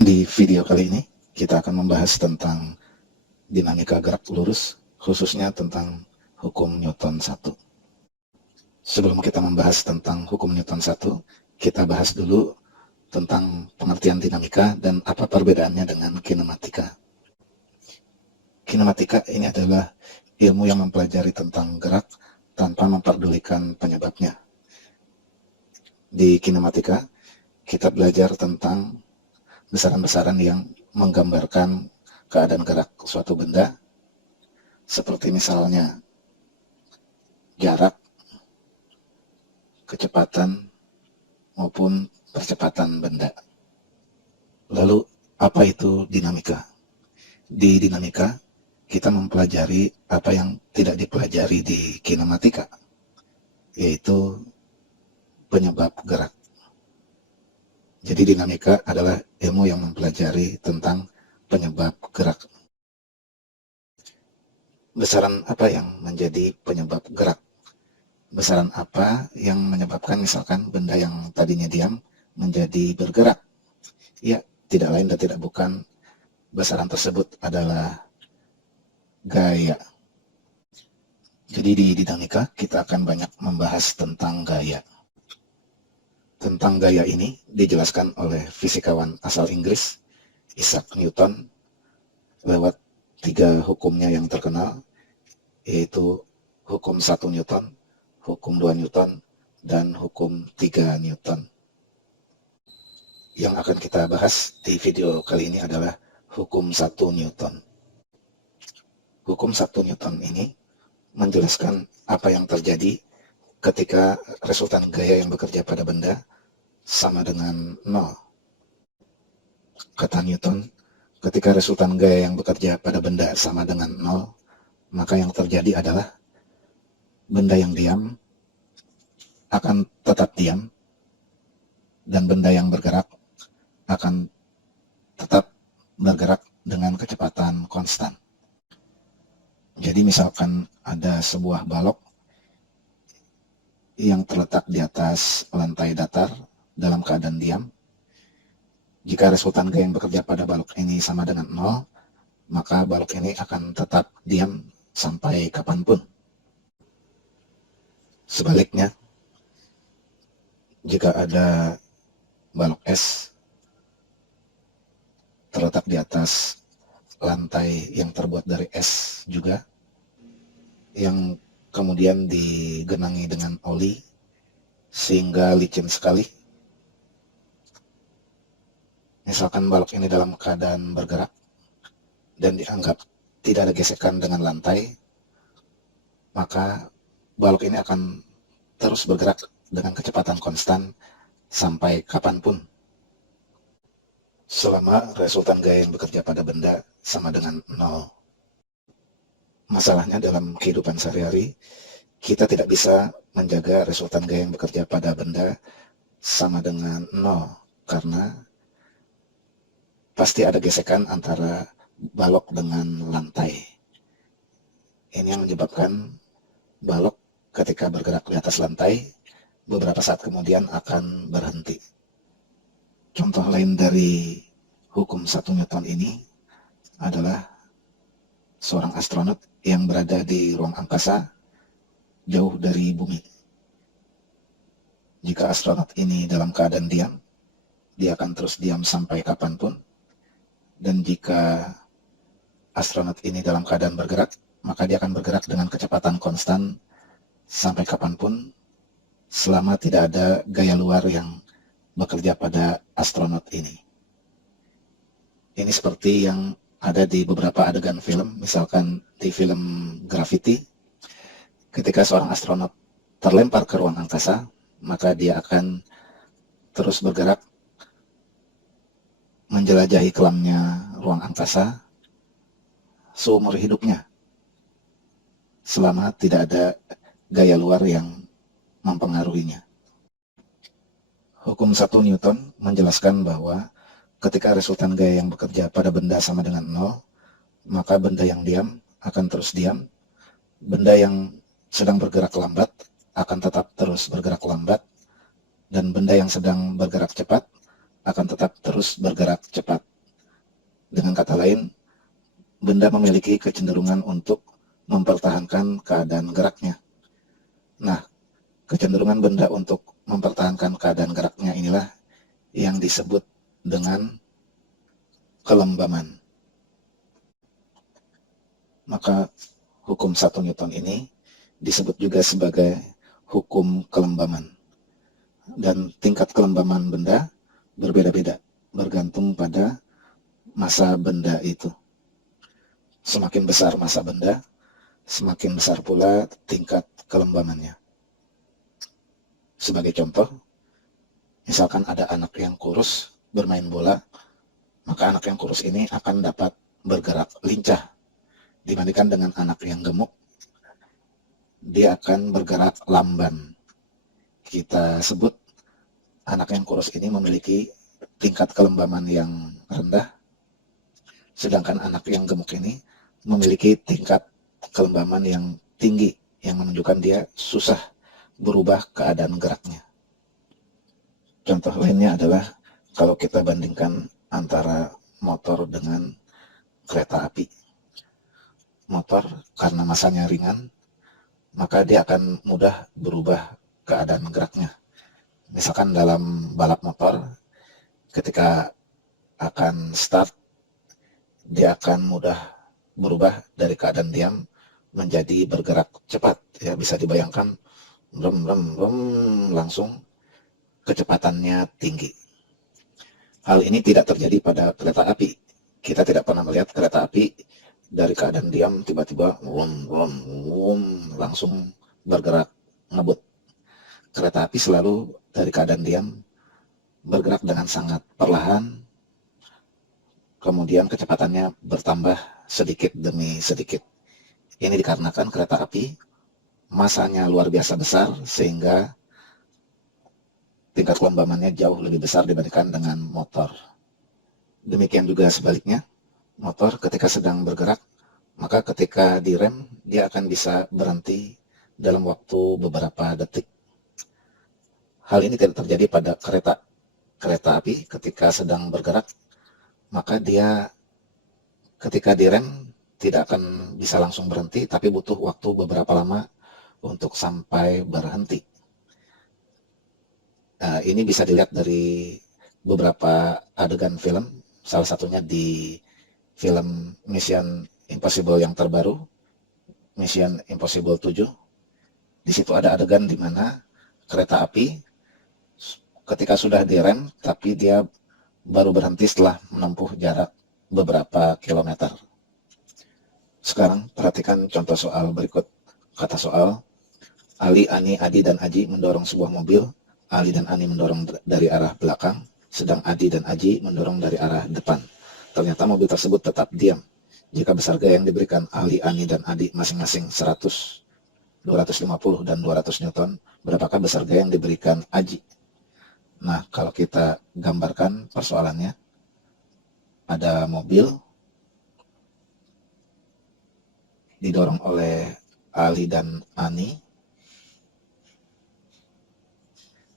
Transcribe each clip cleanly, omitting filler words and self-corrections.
Di video kali ini kita akan membahas tentang dinamika gerak lurus, khususnya tentang hukum Newton 1. Sebelum kita membahas tentang hukum Newton 1, kita bahas dulu tentang pengertian dinamika dan apa perbedaannya dengan kinematika. Kinematika ini adalah ilmu yang mempelajari tentang gerak tanpa memperdulikan penyebabnya. Di kinematika, kita belajar tentang besaran-besaran yang menggambarkan keadaan gerak suatu benda, seperti misalnya jarak, kecepatan, maupun percepatan benda. Lalu, apa itu dinamika? Di dinamika, kita mempelajari apa yang tidak dipelajari di kinematika, yaitu penyebab gerak. Jadi dinamika adalah ilmu yang mempelajari tentang penyebab gerak. Besaran apa yang menjadi penyebab gerak? Besaran apa yang menyebabkan misalkan benda yang tadinya diam menjadi bergerak? Ya, tidak lain dan tidak bukan, besaran tersebut adalah gaya. Jadi di dinamika kita akan banyak membahas tentang gaya. Tentang gaya ini dijelaskan oleh fisikawan asal Inggris, Isaac Newton, lewat 3 hukumnya yang terkenal, yaitu hukum 1 Newton, hukum 2 Newton, dan hukum 3 Newton. Yang akan kita bahas di video kali ini adalah hukum 1 Newton. Hukum 1 Newton ini menjelaskan apa yang terjadi ketika resultan gaya yang bekerja pada benda sama dengan 0. Kata Newton, ketika resultan gaya yang bekerja pada benda sama dengan 0, maka yang terjadi adalah benda yang diam akan tetap diam, dan benda yang bergerak akan tetap bergerak dengan kecepatan konstan. Jadi misalkan ada sebuah balok yang terletak di atas lantai datar dalam keadaan diam. Jika resultan gaya yang bekerja pada balok ini sama dengan 0, maka balok ini akan tetap diam sampai kapanpun. Sebaliknya, jika ada balok es terletak di atas lantai yang terbuat dari es juga, yang kemudian digenangi dengan oli sehingga licin sekali. Misalkan balok ini dalam keadaan bergerak dan dianggap tidak ada gesekan dengan lantai, maka balok ini akan terus bergerak dengan kecepatan konstan sampai kapanpun, selama resultan gaya yang bekerja pada benda sama dengan 0. Masalahnya dalam kehidupan sehari-hari, kita tidak bisa menjaga resultan gaya yang bekerja pada benda sama dengan 0, karena pasti ada gesekan antara balok dengan lantai. Ini yang menyebabkan balok ketika bergerak di atas lantai, beberapa saat kemudian akan berhenti. Contoh lain dari hukum 1 Newton ini adalah seorang astronot yang berada di ruang angkasa jauh dari bumi. Jika astronot ini dalam keadaan diam, dia akan terus diam sampai kapanpun. Dan jika astronot ini dalam keadaan bergerak, maka dia akan bergerak dengan kecepatan konstan sampai kapanpun, selama tidak ada gaya luar yang bekerja pada astronot ini. Ini seperti yang ada di beberapa adegan film, misalkan di film Gravity, ketika seorang astronot terlempar ke ruang angkasa, maka dia akan terus bergerak menjelajahi kelamnya ruang angkasa seumur hidupnya, selama tidak ada gaya luar yang mempengaruhinya. Hukum 1 Newton menjelaskan bahwa ketika resultan gaya yang bekerja pada benda sama dengan 0, maka benda yang diam akan terus diam, benda yang sedang bergerak lambat akan tetap terus bergerak lambat, dan benda yang sedang bergerak cepat akan tetap terus bergerak cepat. kata lain, benda memiliki kecenderungan untuk mempertahankan keadaan geraknya. Nah, kecenderungan benda untuk mempertahankan keadaan geraknya inilah yang disebut dengan kelembaman. Maka hukum 1 Newton ini disebut juga sebagai hukum kelembaman. Dan tingkat kelembaman benda berbeda-beda, bergantung pada massa benda itu. Semakin besar massa benda, semakin besar pula tingkat kelembamannya. Sebagai contoh, misalkan ada anak yang kurus bermain bola, maka anak yang kurus ini akan dapat bergerak lincah dibandingkan dengan anak yang gemuk. Dia akan bergerak lamban. Kita sebut anak yang kurus ini memiliki tingkat kelembaman yang rendah, sedangkan anak yang gemuk ini memiliki tingkat kelembaman yang tinggi, yang menunjukkan dia susah berubah keadaan geraknya. Contoh lainnya adalah kalau kita bandingkan antara motor dengan kereta api. Motor karena massanya ringan, maka dia akan mudah berubah keadaan geraknya. Misalkan dalam balap motor, ketika akan start, dia akan mudah berubah dari keadaan diam menjadi bergerak cepat. Ya, bisa dibayangkan, langsung kecepatannya tinggi. Hal ini tidak terjadi pada kereta api. Kita tidak pernah melihat kereta api dari keadaan diam tiba-tiba langsung bergerak ngebut. Kereta api selalu dari keadaan diam bergerak dengan sangat perlahan, kemudian kecepatannya bertambah sedikit demi sedikit. Ini dikarenakan kereta api massanya luar biasa besar sehingga tingkat kelembamannya jauh lebih besar dibandingkan dengan motor. Demikian juga sebaliknya, motor ketika sedang bergerak, maka ketika direm dia akan bisa berhenti dalam waktu beberapa detik. Hal ini tidak terjadi pada kereta api. Ketika sedang bergerak, maka dia ketika direm tidak akan bisa langsung berhenti, tapi butuh waktu beberapa lama untuk sampai berhenti. Ini bisa dilihat dari beberapa adegan film, salah satunya di film Mission Impossible yang terbaru, Mission Impossible 7. Di situ ada adegan di mana kereta api ketika sudah direm, tapi dia baru berhenti setelah menempuh jarak beberapa kilometer. Sekarang perhatikan contoh soal berikut. Kata soal, Ali, Ani, Adi, dan Aji mendorong sebuah mobil. Ali dan Ani mendorong dari arah belakang, sedang Adi dan Aji mendorong dari arah depan. Ternyata mobil tersebut tetap diam. Jika besar gaya yang diberikan Ali, Ani, dan Adi masing-masing 100, 250, dan 200 Newton, berapakah besar gaya yang diberikan Aji? Nah, kalau kita gambarkan persoalannya, ada mobil didorong oleh Ali dan Ani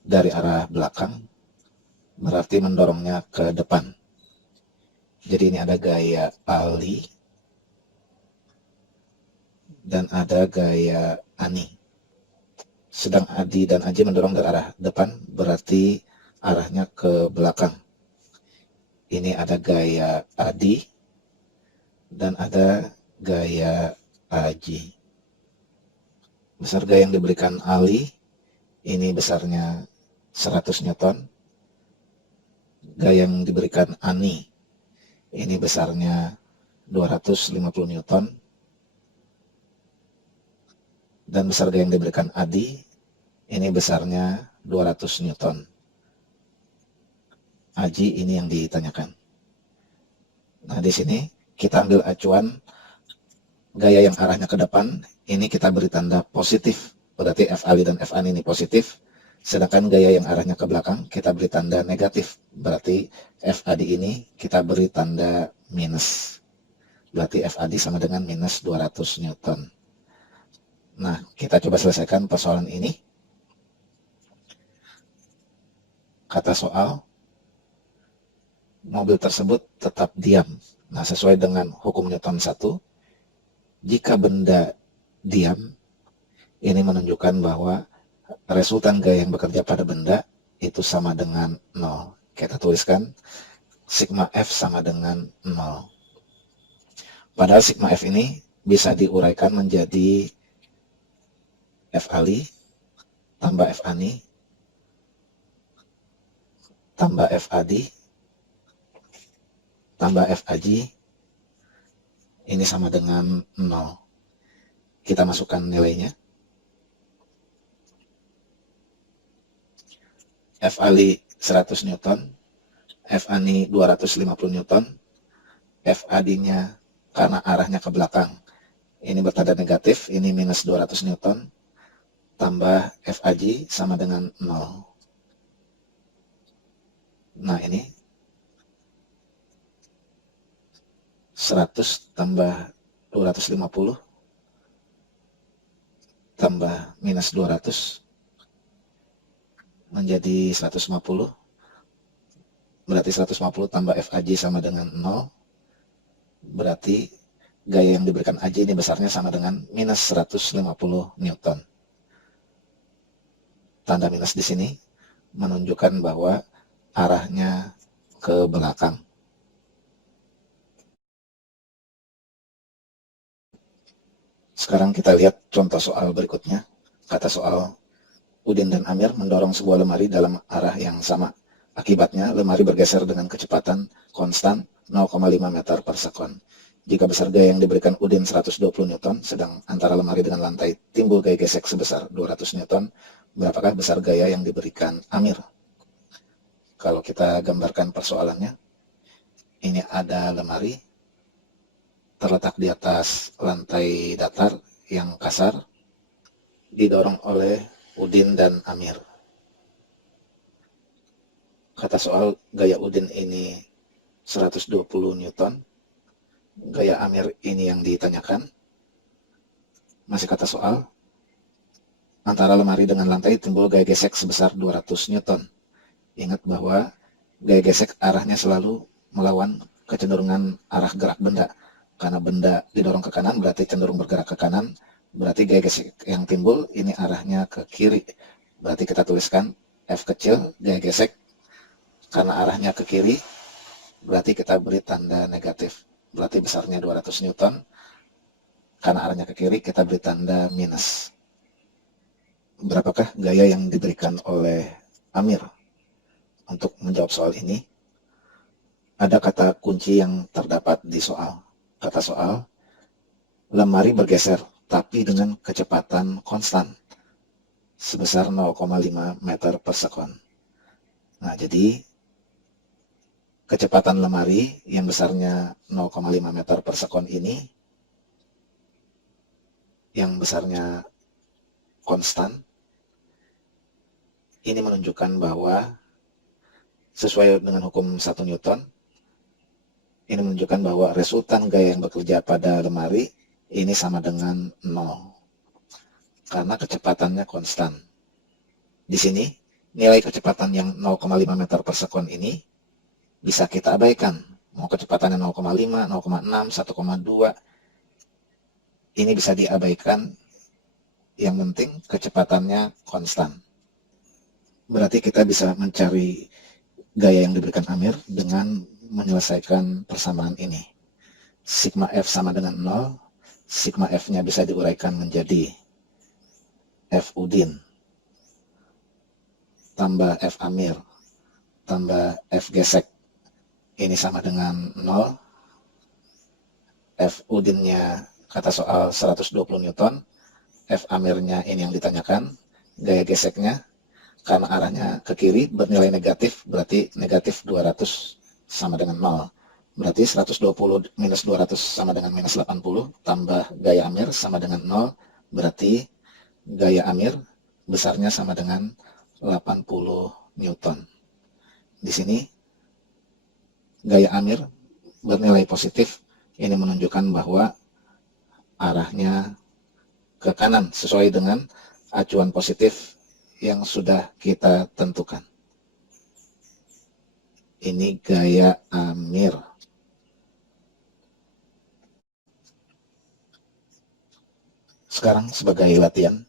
dari arah belakang, berarti mendorongnya ke depan. Jadi ini ada gaya Ali dan ada gaya Ani. Sedang Adi dan Aji mendorong dari arah depan, berarti arahnya ke belakang. Ini ada gaya Adi dan ada gaya Aji. Besar gaya yang diberikan Ali, ini besarnya 100 Newton. Gaya yang diberikan Ani, ini besarnya 250 Newton. Dan besar gaya yang diberikan Adi, ini besarnya 200 Newton. Aji ini yang ditanyakan. Nah, di sini kita ambil acuan gaya yang arahnya ke depan, ini kita beri tanda positif. Berarti F Ali dan F Ani ini positif. Sedangkan gaya yang arahnya ke belakang, kita beri tanda negatif. Berarti F Adi ini kita beri tanda minus. Berarti F Adi sama dengan minus 200 Newton. Nah, kita coba selesaikan persoalan ini. Kata soal, mobil tersebut tetap diam. Nah, sesuai dengan hukum Newton 1, jika benda diam, ini menunjukkan bahwa resultan gaya yang bekerja pada benda itu sama dengan 0. Kita tuliskan sigma F sama dengan 0. Padahal sigma F ini bisa diuraikan menjadi F ali tambah F ani tambah F adi tambah F aji, ini sama dengan 0. Kita masukkan nilainya. F ali 100 Newton, F ani 250 Newton, F adinya karena arahnya ke belakang, ini bertanda negatif, ini minus 200 Newton, tambah F aji sama dengan 0. Nah, ini 100 tambah 250 tambah minus 200 menjadi 150. Berarti 150 tambah F aji sama dengan 0. Berarti gaya yang diberikan aji ini besarnya sama dengan minus 150 Newton. Tanda minus di sini menunjukkan bahwa arahnya ke belakang. Sekarang kita lihat contoh soal berikutnya. Kata soal, Udin dan Amir mendorong sebuah lemari dalam arah yang sama. Akibatnya, lemari bergeser dengan kecepatan konstan 0,5 meter per sekon. Jika besar gaya yang diberikan Udin 120 Newton, sedang antara lemari dengan lantai timbul gaya gesek sebesar 200 Newton, berapakah besar gaya yang diberikan Amir? Kalau kita gambarkan persoalannya, ini ada lemari terletak di atas lantai datar yang kasar, didorong oleh Udin dan Amir. Kata soal, gaya Udin ini 120 Newton, gaya Amir ini yang ditanyakan. Masih kata soal, antara lemari dengan lantai timbul gaya gesek sebesar 200 Newton. Ingat bahwa gaya gesek arahnya selalu melawan kecenderungan arah gerak benda. Karena benda didorong ke kanan berarti cenderung bergerak ke kanan. Berarti gaya gesek yang timbul ini arahnya ke kiri. Berarti kita tuliskan F kecil gaya gesek. Karena arahnya ke kiri, berarti kita beri tanda negatif. Berarti besarnya 200 Newton. Karena arahnya ke kiri, kita beri tanda minus. Berapakah gaya yang diberikan oleh Amir? Untuk menjawab soal ini, ada kata kunci yang terdapat di soal. Kata soal, lemari bergeser, tapi dengan kecepatan konstan, sebesar 0,5 meter per sekon. Nah, jadi kecepatan lemari yang besarnya 0,5 meter per sekon ini, yang besarnya konstan, ini menunjukkan bahwa sesuai dengan hukum 1 Newton, ini menunjukkan bahwa resultan gaya yang bekerja pada lemari ini sama dengan 0. Karena kecepatannya konstan. Di sini, nilai kecepatan yang 0,5 meter per sekon ini bisa kita abaikan. Mau kecepatannya 0,5, 0,6, 1,2, ini bisa diabaikan. Yang penting kecepatannya konstan. Berarti kita bisa mencari gaya yang diberikan Amir dengan menyelesaikan persamaan ini. Sigma F sama dengan 0, sigma F-nya bisa diuraikan menjadi F Udin tambah F Amir tambah F gesek, ini sama dengan 0. F Udinnya kata soal 120 Newton, F Amirnya ini yang ditanyakan, gaya geseknya karena arahnya ke kiri bernilai negatif, berarti negatif 200 sama dengan 0. Berarti 120 minus 200 sama dengan minus 80, tambah gaya Amir sama dengan 0, berarti gaya Amir besarnya sama dengan 80 Newton. Di sini gaya Amir bernilai positif, ini menunjukkan bahwa arahnya ke kanan sesuai dengan acuan positif yang sudah kita tentukan. Ini gaya Amir. Sekarang sebagai latihan,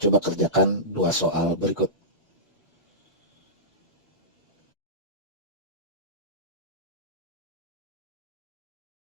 coba kerjakan 2 soal berikut.